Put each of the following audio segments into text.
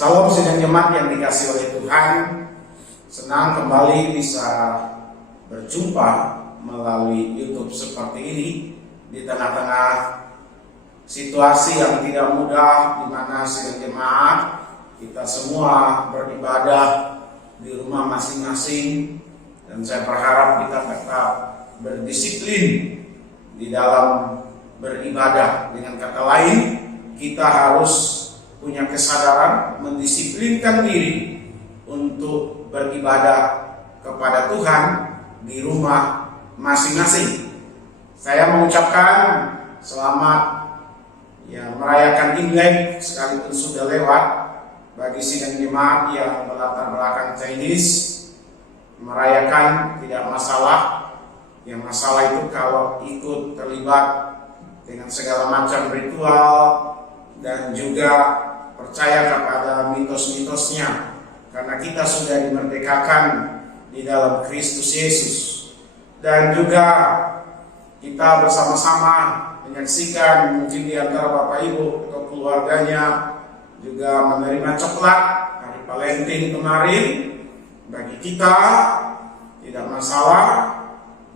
Salam sidang jemaat yang dikasih oleh Tuhan. Senang kembali bisa berjumpa melalui YouTube seperti ini di tengah-tengah situasi yang tidak mudah, di mana sidang jemaat kita semua beribadah di rumah masing-masing, dan saya berharap kita tetap berdisiplin di dalam beribadah. Dengan kata lain, kita harus punya kesadaran mendisiplinkan diri untuk beribadah kepada Tuhan di rumah masing-masing. Saya mengucapkan selamat merayakan Imlek, sekalipun sudah lewat. Bagi sidang jemaat yang berlatar belakang Chinese, merayakan tidak masalah. Yang masalah itu kalau ikut terlibat dengan segala macam ritual dan juga percaya kepada mitos-mitosnya, karena kita sudah dimerdekakan di dalam Kristus Yesus. Dan juga kita bersama-sama menyaksikan, mungkin di antara Bapak Ibu atau keluarganya juga menerima coklat hari Valentine kemarin. Bagi kita tidak masalah.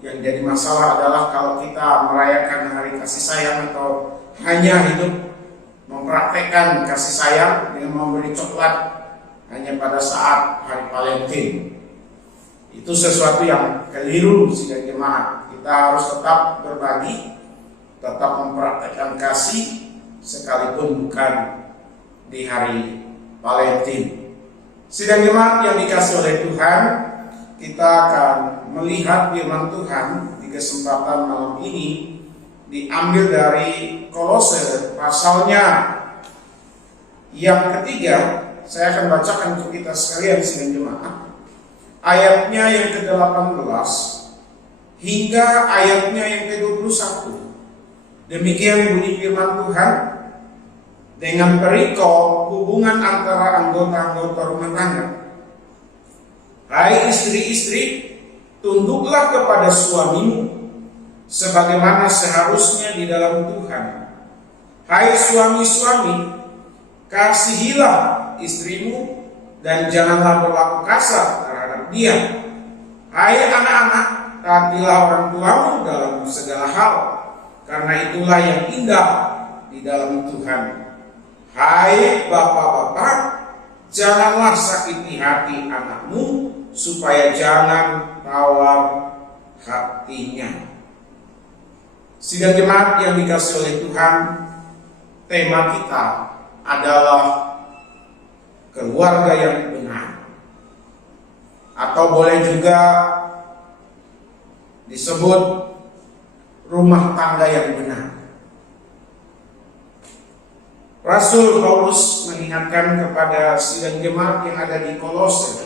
Yang jadi masalah adalah kalau kita merayakan hari kasih sayang atau hanya hidup mempraktekkan kasih sayang dengan memberi coklat hanya pada saat hari Valentine. Itu sesuatu yang keliru sidang jemaat. Kita harus tetap berbagi, tetap mempraktekkan kasih sekalipun bukan di hari Valentine. Sidang jemaat yang dikasih oleh Tuhan, kita akan melihat firman Tuhan di kesempatan malam ini diambil dari Kolose pasalnya yang ketiga. Saya akan bacakan untuk kita sekalian sidang jemaat, ayatnya yang ke-18 hingga ayatnya yang ke-21. Demikian bunyi firman Tuhan dengan perikop hubungan antara anggota-anggota rumah tangga. Hai istri-istri, tunduklah kepada suamimu sebagaimana seharusnya di dalam Tuhan. Hai suami-suami, kasihilah istrimu dan janganlah berlaku kasar terhadap dia. Hai anak-anak, taatilah orang tuamu dalam segala hal, karena itulah yang indah di dalam Tuhan. Hai bapak-bapak, janganlah sakiti hati anakmu, supaya jangan tawar hatinya. Sidang jemaat yang dikasih oleh Tuhan, tema kita adalah keluarga yang benar, atau boleh juga disebut rumah tangga yang benar. Rasul Paulus mengingatkan kepada sidang jemaat yang ada di Kolose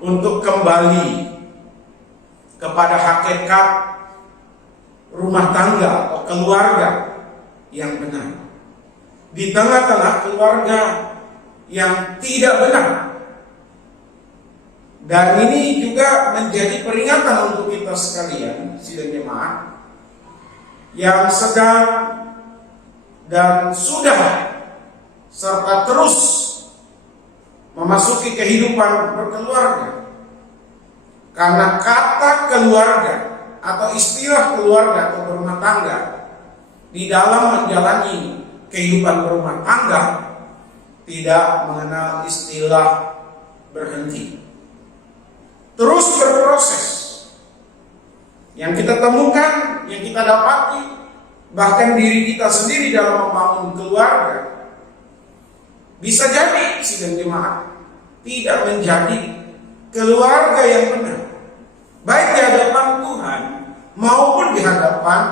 untuk kembali kepada hakikat rumah tangga atau keluarga yang benar. Di tengah-tengah keluarga yang tidak benar. Dan ini juga menjadi peringatan untuk kita sekalian, sidang jemaat, yang sedang dan sudah serta terus memasuki kehidupan berkeluarga. Karena kata keluarga atau istilah keluarga atau berumah tangga di dalam menjalani kehidupan berumah tangga tidak mengenal istilah berhenti, terus berproses. Yang kita temukan, yang kita dapati, bahkan diri kita sendiri dalam membangun keluarga, bisa jadi sidang jemaat tidak menjadi keluarga yang benar, baik di hadapan Tuhan maupun di hadapan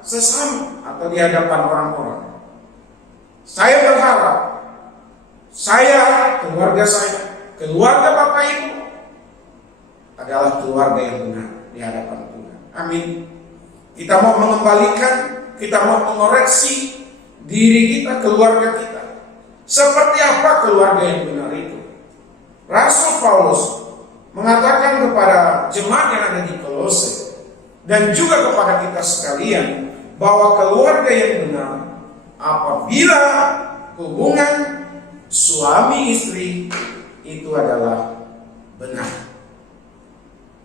sesama atau di hadapan orang-orang. Saya berharap keluarga saya, keluarga Bapak Ibu adalah keluarga yang benar di hadapan Tuhan. Amin. Kita mau mengembalikan, kita mau mengoreksi diri kita, keluarga kita. Seperti apa keluarga yang benar itu? Rasul Paulus mengatakan kepada jemaat yang ada di Kolose dan juga kepada kita sekalian bahwa keluarga yang benar apabila hubungan suami istri itu adalah benar.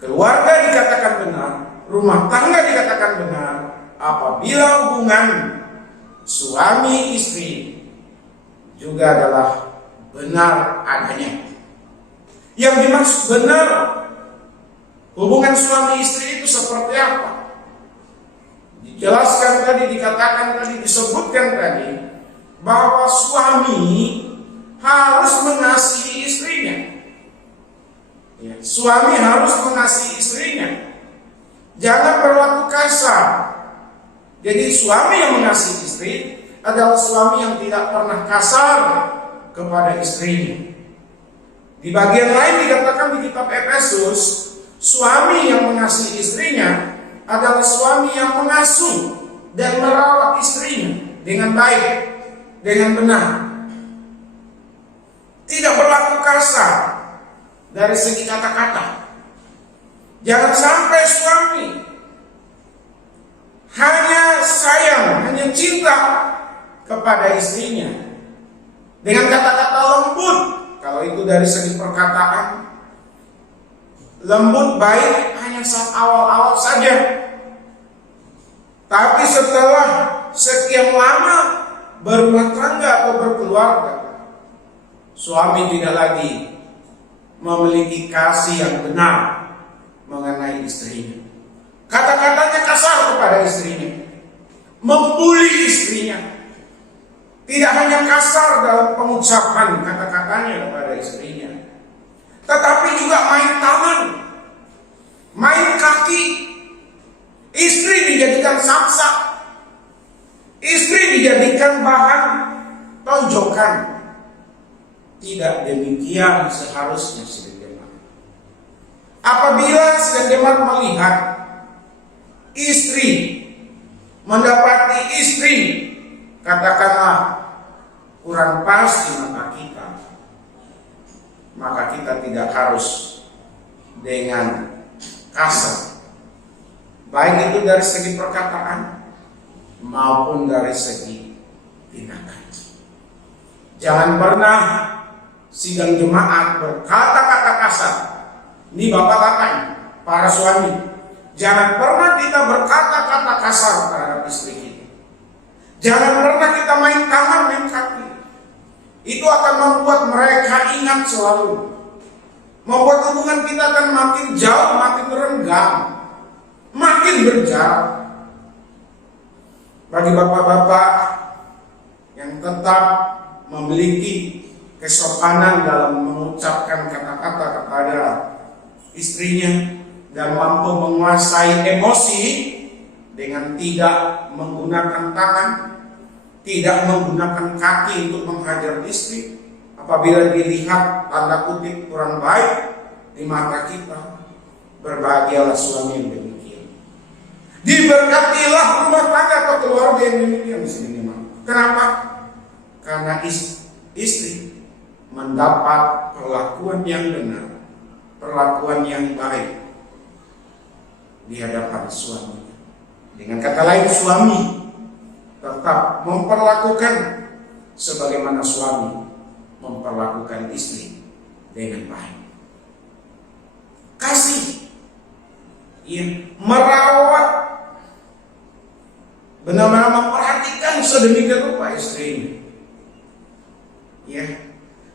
Keluarga dikatakan benar, rumah tangga dikatakan benar apabila hubungan suami istri juga adalah benar adanya. Yang dimaksud benar hubungan suami istri itu seperti apa? Dijelaskan tadi, dikatakan tadi, disebutkan tadi bahwa suami harus mengasihi istrinya. Ya, suami harus mengasihi istrinya. Jangan berlaku kasar. Jadi suami yang mengasihi istri adalah suami yang tidak pernah kasar kepada istrinya. Di bagian lain dikatakan di kitab Efesus, suami yang mengasihi istrinya adalah suami yang mengasuh dan merawat istrinya dengan baik, dengan benar. Tidak berlaku kasar dari segi kata-kata. Jangan sampai suami hanya sayang, hanya cinta kepada istrinya dengan kata-kata lembut. Kalau itu dari segi perkataan, lembut baik hanya saat awal-awal saja. Tapi setelah sekian lama berumah tangga atau berkeluarga, suami tidak lagi memiliki kasih yang benar mengenai istrinya. Kata-katanya kasar kepada istrinya, membuli istrinya. Tidak hanya kasar dalam pengucapan kata-katanya kepada istrinya, tetapi juga main tangan, main kaki. Istri dijadikan samsak, istri dijadikan bahan tonjokan. Tidak demikian seharusnya Sidang Jemaat. Apabila Sidang Jemaat melihat istri mendapati istri katakanlah kurang pas di mata kita, maka kita tidak harus dengan kasar, baik itu dari segi perkataan maupun dari segi tindakan. Jangan pernah sidang jemaat berkata-kata kasar. Ini bapak-bapak, para suami, jangan pernah kita berkata-kata kasar terhadap istri kita. Jangan pernah kita main tangan, main kaki. Itu akan membuat mereka ingat selalu, membuat hubungan kita akan makin jauh, makin renggang, makin berjarak. Bagi bapak-bapak yang tetap memiliki kesopanan dalam mengucapkan kata-kata kepada istrinya dan mampu menguasai emosi dengan tidak menggunakan tangan, tidak menggunakan kaki untuk menghajar istri. Apabila dilihat tanda kutip kurang baik di mata kita, berbahagialah suami yang demikian. Diberkatilah rumah tangga atau keluarga yang demikian. Kenapa? Karena istri mendapat perlakuan yang benar, perlakuan yang baik di hadapan suami. Dengan kata lain, suami tetap memperlakukan sebagaimana suami memperlakukan istri dengan baik. Kasih, merawat, benar-benar memperhatikan sedemikian rupa istrinya.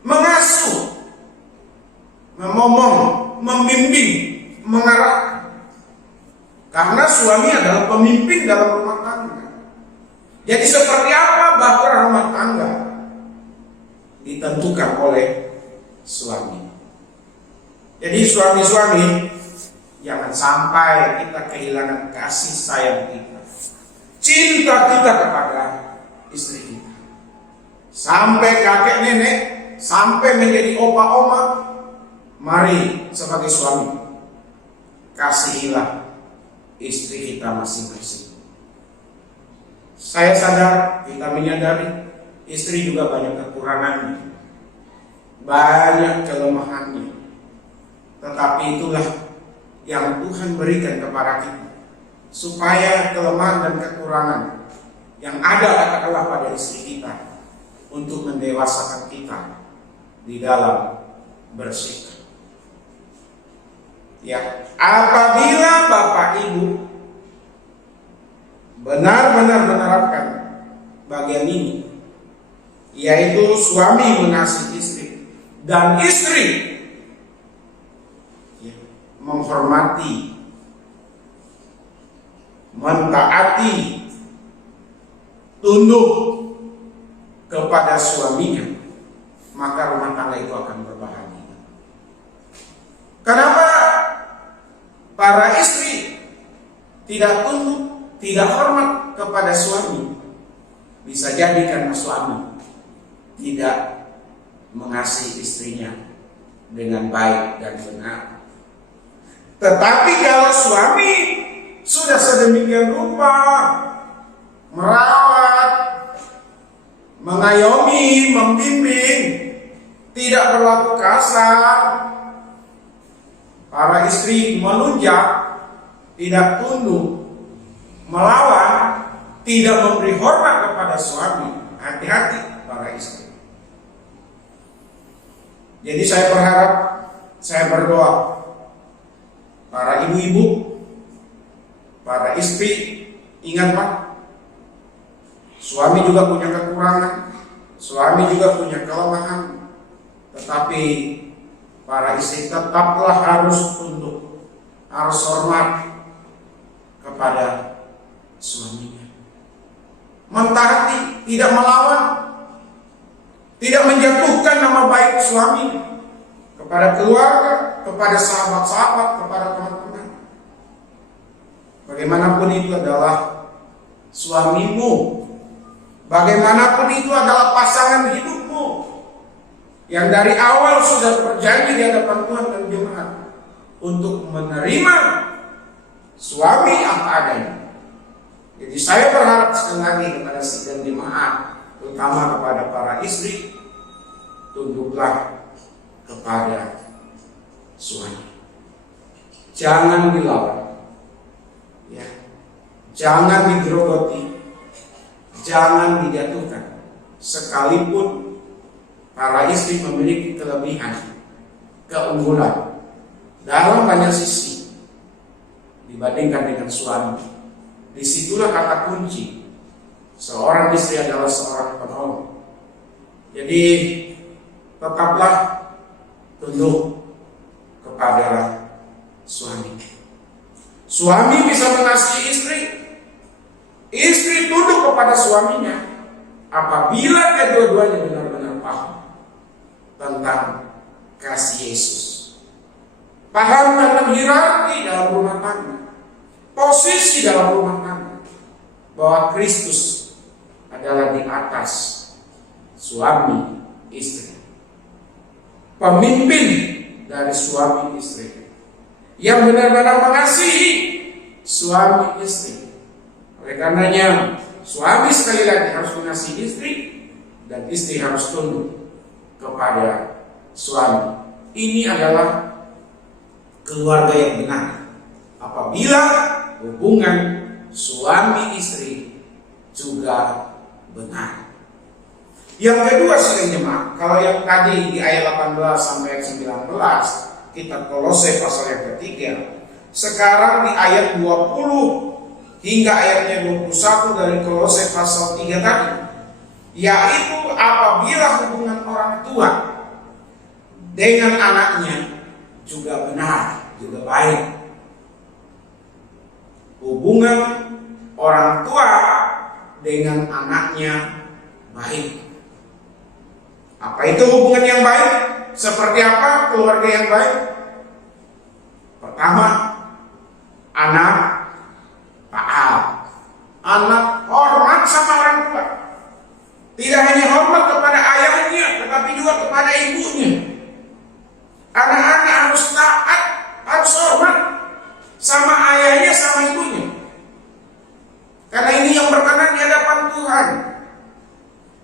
Mengasuh, memomong, membimbing, mengarahkan. Karena suami adalah pemimpin dalam rumah tangga. Jadi seperti apa bahtera rumah tangga ditentukan oleh suami. Jadi suami-suami, jangan sampai kita kehilangan kasih sayang kita, cinta kita kepada istri kita. Sampai kakek nenek, sampai menjadi opa oma, mari sebagai suami kasihilah istri kita masing-masing. Saya sadar, kita menyadari istri juga banyak kekurangannya, banyak kelemahannya. Tetapi itulah yang Tuhan berikan kepada kita, supaya kelemahan dan kekurangan yang ada katakanlah pada istri kita untuk mendewasakan kita di dalam bersikap. Ya, apabila Bapak Ibu benar-benar menerapkan bagian ini, yaitu suami mengasihi istri dan istri menghormati, mentaati, tunduk kepada suaminya, maka rumah tangga itu akan berbahagia. Kenapa para istri tidak tunduk, tidak hormat kepada suami? Bisa jadi karena suami tidak mengasihi istrinya dengan baik dan benar. Tetapi kalau suami sudah sedemikian rupa merawat, mengayomi, membimbing, tidak berlaku kasar, para istri melunjak, tidak tunduk, melawan, tidak memberi hormat kepada suami, hati-hati para istri. Jadi saya berharap, saya berdoa, para ibu-ibu, para istri, ingat Pak, suami juga punya kekurangan, suami juga punya kelemahan, tetapi para istri tetaplah harus tunduk, harus hormat kepada suaminya, mentaati, tidak melawan, tidak menjatuhkan nama baik suami kepada keluarga, kepada sahabat-sahabat, kepada teman-teman. Bagaimanapun itu adalah suamimu, bagaimanapun itu adalah pasangan hidupmu yang dari awal sudah berjanji di hadapan Tuhan dan jemaat untuk menerima suami apa adanya. Jadi saya berharap sekali lagi kepada sidang jemaat, terutama kepada para istri, tunduklah kepada suami. Jangan dilawan, ya. Jangan digerogoti, jangan dijatuhkan. Sekalipun para istri memiliki kelebihan, keunggulan dalam banyak sisi dibandingkan dengan suami, disitulah kata kunci seorang istri adalah seorang penolong. Jadi tetaplah tunduk kepada suami. Suami bisa mengasihi istri, istri tunduk kepada suaminya apabila kedua-duanya benar-benar paham tentang kasih Yesus, paham tentang hierarki dalam rumah tangga, posisi dalam rumah tangga, bahwa Kristus adalah di atas suami istri, pemimpin dari suami istri yang benar-benar mengasihi suami istri. Oleh karenanya suami sekali lagi harus mengasihi istri dan istri harus tunduk kepada suami. Ini adalah keluarga yang benar apabila hubungan suami istri juga benar. Yang kedua sekali jemaat, kalau yang tadi di ayat 18 sampai 19 kitab Kolose pasal yang ketiga, sekarang di ayat 20 hingga ayatnya 21 dari Kolose pasal 3 tadi, yaitu apabila hubungan orang tua dengan anaknya juga benar, juga baik. Hubungan orang tua dengan anaknya baik. Apa itu hubungan yang baik? Seperti apa keluarga yang baik? Pertama, anak taat. Anak hormat sama orang tua. Tidak hanya hormat kepada ayahnya, tetapi juga kepada ibunya. Anak-anak harus taat, harus hormat sama ayahnya, sama ibunya. Karena ini yang berkenan di hadapan Tuhan.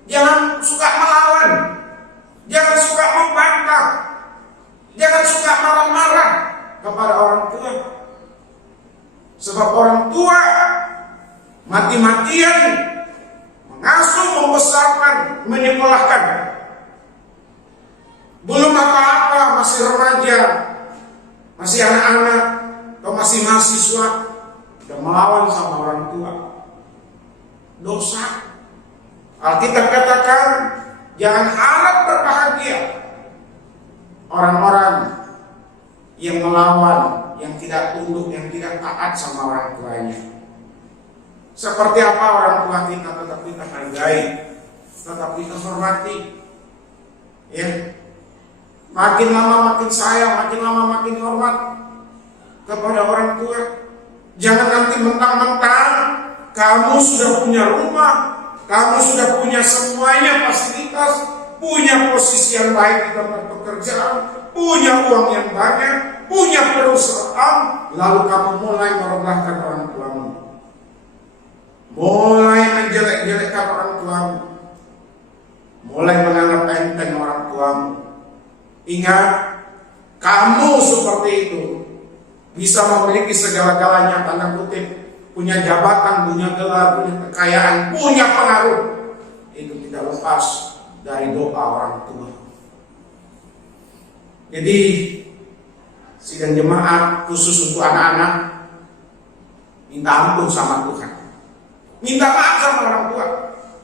Jangan suka melawan, jangan suka membantah, jangan suka marah-marah kepada orang tua. Sebab orang tua mati-matian mengasuh, membesarkan, menyekolahkan masih remaja, masih anak-anak, atau masih mahasiswa, dan melawan sama orang tua, dosa. Alkitab katakan, jangan harap berbahagia orang-orang yang melawan, yang tidak tunduk, yang tidak taat sama orang tuanya. Seperti apa orang tua kita, tetap kita hargai, tetap kita hormati. Ya, makin lama makin sayang, makin lama makin hormat kepada orang tua. Jangan nanti mentang-mentang kamu sudah punya rumah, kamu sudah punya semuanya fasilitas, punya posisi yang baik di tempat pekerjaan, punya uang yang banyak, punya perusahaan, lalu kamu mulai merendahkan orang tuamu, mulai menjelek-jelekkan orang tuamu, mulai menganggap enteng orang tuamu. Ingat, kamu seperti itu bisa memiliki segala-galanya, tanda kutip, punya jabatan, punya gelar, punya kekayaan, punya pengaruh. Itu tidak lepas dari doa orang tua. Jadi sidang jemaat khusus untuk anak-anak, minta ampun sama Tuhan, minta maaf sama orang tua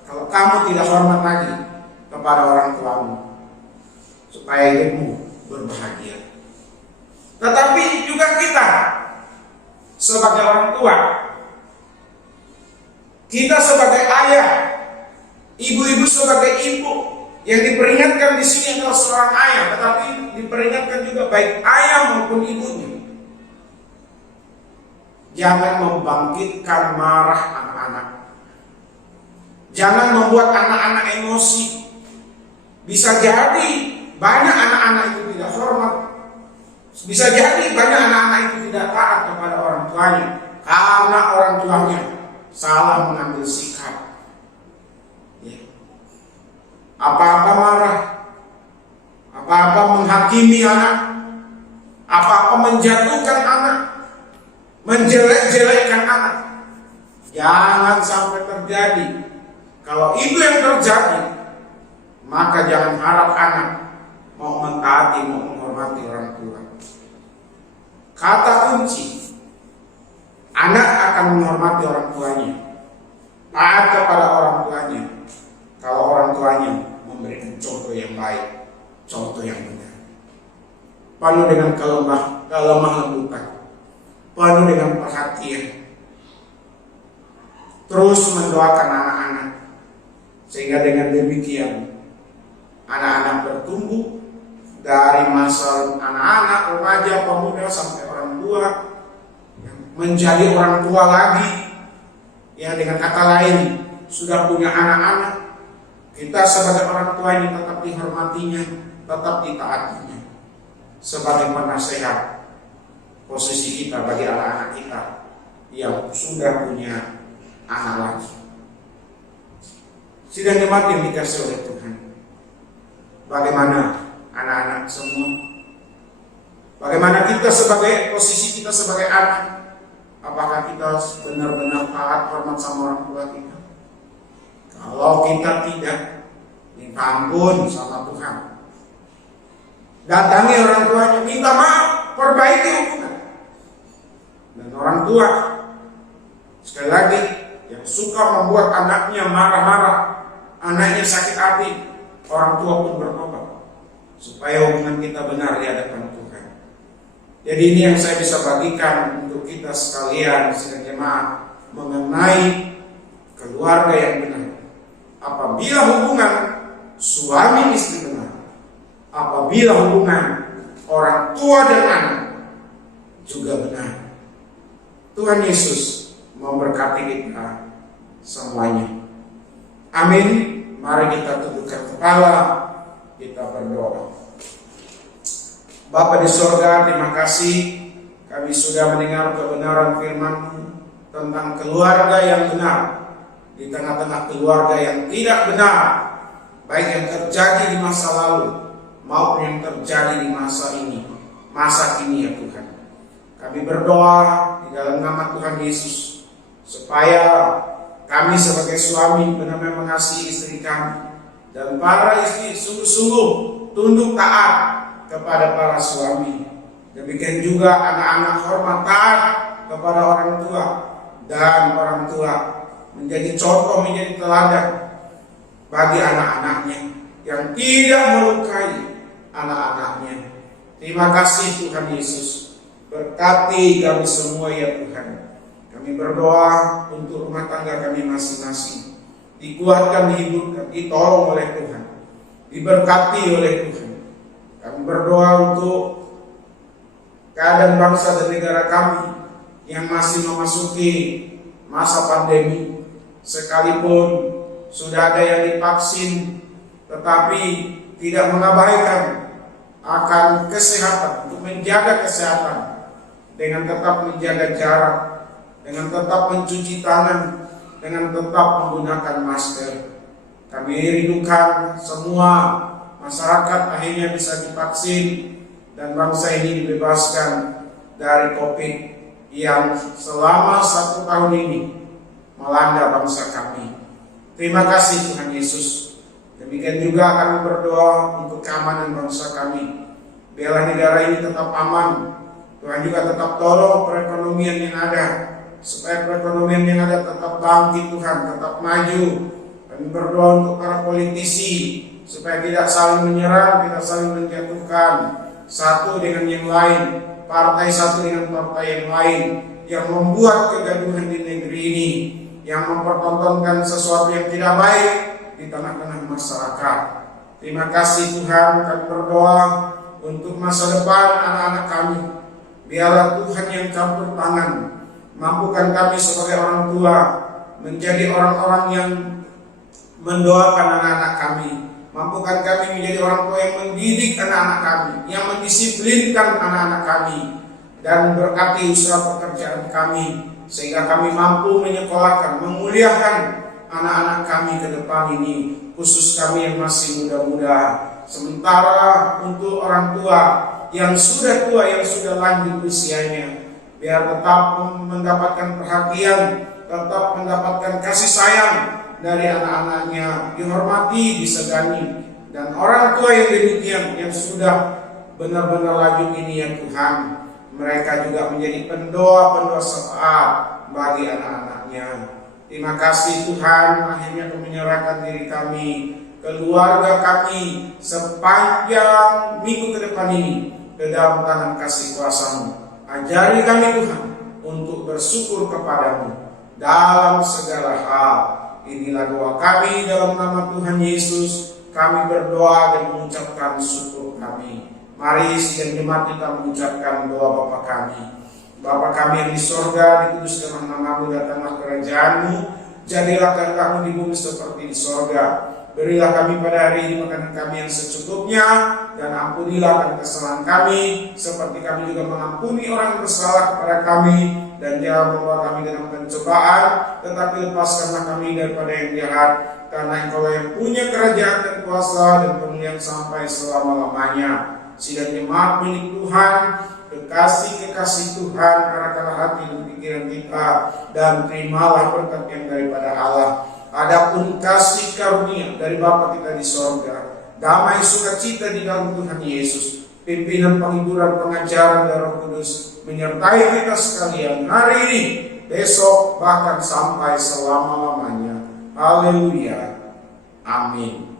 kalau kamu tidak hormat lagi kepada orang tuamu, supaya hidupmu berbahagia. Tetapi juga kita sebagai orang tua, kita sebagai ayah, ibu-ibu sebagai ibu, yang diperingatkan di sini adalah seorang ayah, tetapi diperingatkan juga baik ayah maupun ibunya. Jangan membangkitkan marah anak-anak. Jangan membuat anak-anak emosi. Bisa jadi banyak anak-anak itu tidak hormat. Bisa jadi banyak anak-anak itu tidak taat kepada orang tuanya karena orang tuanya salah mengambil sikap. Ya. Apa-apa marah, apa-apa menghakimi anak, apa-apa menjatuhkan anak, menjelek-jelekkan anak. Jangan sampai terjadi. Kalau itu yang terjadi, maka jangan harap anak mau mentaati, mau menghormati orang tua. Kata kunci, anak akan menghormati orang tuanya, taat kepada orang tuanya, kalau orang tuanya memberikan contoh yang baik, contoh yang benar, penuh dengan kelemah lembutan, penuh dengan perhatian, terus mendoakan anak-anak, sehingga dengan demikian anak-anak bertumbuh dari masa anak-anak, remaja, pemuda sampai orang tua, menjadi orang tua lagi, yang dengan kata lain sudah punya anak-anak. Kita sebagai orang tua ini tetap dihormatinya, tetap ditaatinya sebagai penasehat posisi kita bagi anak-anak kita yang sudah punya anak lagi. Sidang jemaat yang dikasih oleh Tuhan, bagaimana anak-anak semua? Bagaimana kita sebagai posisi kita sebagai anak? Apakah kita benar-benar taat hormat sama orang tua kita? Kalau kita tidak, minta ampun sama Tuhan. Datangi orang tuanya, minta maaf, perbaiki hubungan. Dan orang tua, sekali lagi, yang suka membuat anaknya marah-marah, anaknya sakit hati, orang tua pun bertobat, supaya hubungan kita benar di hadapan Tuhan. Jadi ini yang saya bisa bagikan untuk kita sekalian sidang jemaat mengenai keluarga yang benar. Apabila hubungan suami istri benar, apabila hubungan orang tua dan anak juga benar, Tuhan Yesus memberkati kita semuanya. Amin. Mari kita tundukkan kepala, kita berdoa. Bapa di surga, terima kasih kami sudah mendengar kebenaran firman-Mu tentang keluarga yang benar di tengah-tengah keluarga yang tidak benar, baik yang terjadi di masa lalu maupun yang terjadi di masa ini, masa kini ya Tuhan. Kami berdoa di dalam nama Tuhan Yesus supaya kami sebagai suami benar-benar mengasihi istri kami, dan para istri sungguh-sungguh tunduk taat kepada para suami. Demikian juga anak-anak hormat taat kepada orang tua, dan orang tua menjadi contoh, menjadi teladan bagi anak-anaknya yang tidak melukai anak-anaknya. Terima kasih Tuhan Yesus. Berkati kami semua ya Tuhan. Kami berdoa untuk rumah tangga kami masing-masing. Dikuatkan, dihidupkan, ditolong oleh Tuhan. Diberkati oleh Tuhan. Kami berdoa untuk keadaan bangsa dan negara kami yang masih memasuki masa pandemi. Sekalipun sudah ada yang divaksin, tetapi tidak mengabaikan akan kesehatan, untuk menjaga kesehatan dengan tetap menjaga jarak, dengan tetap mencuci tangan, dengan tetap menggunakan masker. Kami rindukan semua masyarakat akhirnya bisa divaksin dan bangsa ini dibebaskan dari COVID yang selama 1 tahun ini melanda bangsa kami. Terima kasih Tuhan Yesus. Demikian juga kami berdoa untuk keamanan bangsa kami. Biarlah negara ini tetap aman. Tuhan juga tetap tolong perekonomian yang ada, supaya perekonomian yang ada tetap bangkit Tuhan, tetap maju. Kami berdoa untuk para politisi supaya tidak saling menyerang, tidak saling menjatuhkan satu dengan yang lain, partai satu dengan partai yang lain, yang membuat kegaduhan di negeri ini, yang mempertontonkan sesuatu yang tidak baik di tengah-tengah masyarakat. Terima kasih Tuhan. Kami berdoa untuk masa depan anak-anak kami. Biarlah Tuhan yang campur tangan, mampukan kami sebagai orang tua menjadi orang-orang yang mendoakan anak-anak kami. Mampukan kami menjadi orang tua yang mendidik anak-anak kami, yang mendisiplinkan anak-anak kami, dan berkati usaha pekerjaan kami, sehingga kami mampu menyekolahkan, memuliakan anak-anak kami ke depan ini, khusus kami yang masih muda-muda. Sementara untuk orang tua yang sudah tua, yang sudah lanjut usianya, biar tetap mendapatkan perhatian, tetap mendapatkan kasih sayang dari anak-anaknya, dihormati, disegani. Dan orang tua yang demikian, yang sudah benar-benar lanjut ini ya Tuhan, mereka juga menjadi pendoa-pendoa syafaat bagi anak-anaknya. Terima kasih Tuhan. Akhirnya kami menyerahkan diri kami, keluarga kami, sepanjang minggu ke depan ini ke dalam tangan kasih kuasa-Mu. Ajari kami Tuhan untuk bersyukur kepadamu dalam segala hal. Inilah doa kami dalam nama Tuhan Yesus. Kami berdoa dan mengucapkan syukur kami. Mari sidang jemaat kita mengucapkan doa Bapa kami. Bapa kami yang di sorga, dikuduskanlah namamu, datanglah kerajaan-Mu, jadilah kehendak-Mu di bumi seperti di sorga. Berilah kami pada hari ini makanan kami yang secukupnya, dan ampunilah akan kesalahan kami, seperti kami juga mengampuni orang yang bersalah kepada kami. Dan jangan membawa kami dalam pencobaan, tetapi lepaskanlah kami daripada yang jahat, karena Engkau yang punya kerajaan dan kuasa dan kemuliaan sampai selama-lamanya. Sidang jemaat milik Tuhan, kekasih-kekasih Tuhan, arahkanlah hati dan pikiran kita, dan terimalah berkat yang daripada Allah. Adapun kasih karunia dari Bapa kita di sorga, damai sukacita di dalam Tuhan Yesus, pimpinan penghiburan pengajaran dari Roh Kudus menyertai kita sekalian hari ini, besok, bahkan sampai selama-lamanya. Haleluya. Amin.